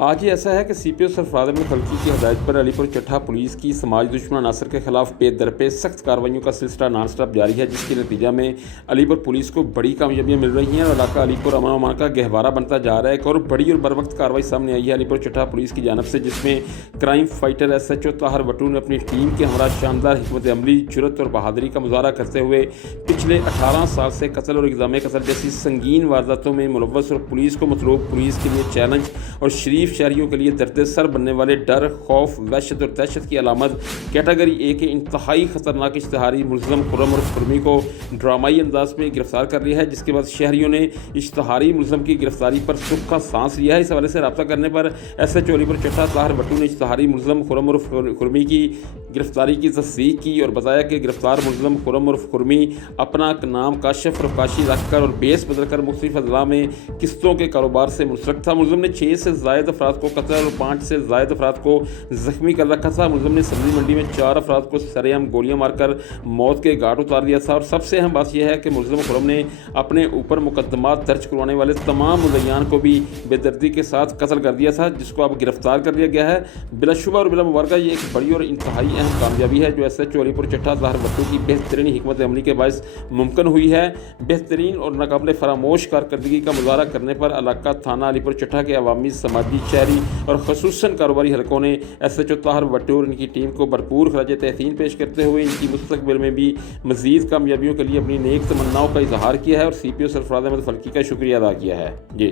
आज ये ऐसा है कि सीपीओ सरफराज अहमद फल्की की हदायत पर अलीपुर चट्ठा पुलिस की समाज दुश्मन अनासर के खिलाफ पे दर पे सख्त कार्रवाइयों का सिलसिला नॉन स्टॉप जारी है, जिसके नतीजा में अलीपुर पुलिस को बड़ी कामयाबियां मिल रही हैं और इलाका अलीपुर अमन अमान का गहवारा बनता जा रहा है। एक और बड़ी और बरवक्त कार्रवाई सामने आई है अलीपुर चट्ठा पुलिस की जानब से, जिसमें crime fighter SHO Tahir Wattoo ने अपनी टीम के हमरा शानदार हिकमत अमली, जुर्रत और बहादुरी का मुजाहरा करते हुए पिछले 18 साल से कत्ल और इक़दाम कत्ल जैसी संगीन वारदातों में मुलव्वस और पुलिस को मतलूब पुलिस के लिए चैलेंज और शरीफ शहरियों के लिए दर्द सर बनने वाले डर, खौफ, वहशत और दहशत की अलामत कैटेगरी A के इंतहाई खतरनाक इश्तहारी मुल्ज़म खुर्रम और खुर्मी को ड्रामाई अंदाज में गिरफ्तार कर लिया है, जिसके बाद शहरियों ने इश्तहारी मुल्ज़म की गिरफ्तारी पर सुख का सांस लिया है। इस हवाले से रब्ता करने पर SHO अलीपुर चट्ठा ताहिर वट्टू ने इश्तहारी मुल्ज़म खुर्रम और खुर्मी की गिरफ्तारी की तस्दीक की और बताया कि गिरफ्तार मुल्ज़म खुर्रम और खुर्मी अपना नाम काशिफ और काशी रखकर और बेस बदलकर मुख्तलिफ अजला में किस्तों के कारोबार से मुंसलिक था। मुल्ज़म ने 6 से ज़ायद अफराद को कत्ल और 5 से ज़ायद अफराद को ज़ख्मी कर रखा था। मुल्ज़म ने सब्ज़ी मंडी में 4 अफराद को सरेआम गोलियां मारकर मौत के घाट उतार दिया था। और सबसे अहम बात यह है कि मुल्ज़म खुर्रम ने अपने ऊपर मुकदमात दर्ज करवाने वाले तमाम मुद्दईयान को भी बेदर्दी के साथ कत्ल कर दिया था, जिसको अब गिरफ्तार कर लिया गया है। बिलाशुबा और बिला मुबारक ये एक बड़ी और इंतहाई अहम कामयाबी है जो SHO अलीपुर चट्ठा ताहिर वट्टू की बेहतरीन हिकमत अमली के बायस मुमकिन हुई है। बेहतरीन और नाकाबिल फरामोश कारकर्दगी का मुजाहरा करने पर इलाका थाना अलीपुर चट्ठा के अवामी, समाजी, शहरी और खसूसन कारोबारी हलकों ने SHO ताहिर वट्टू और इनकी टीम को भरपूर खराज तहसीन पेश करते हुए इनकी मुस्तकबिल में भी मज़ीद कामयाबियों के लिए अपनी नेक तमन्नाओं का इजहार किया है और CPO सरफराज अहमद फल्की का शुक्रिया अदा किया है। जी।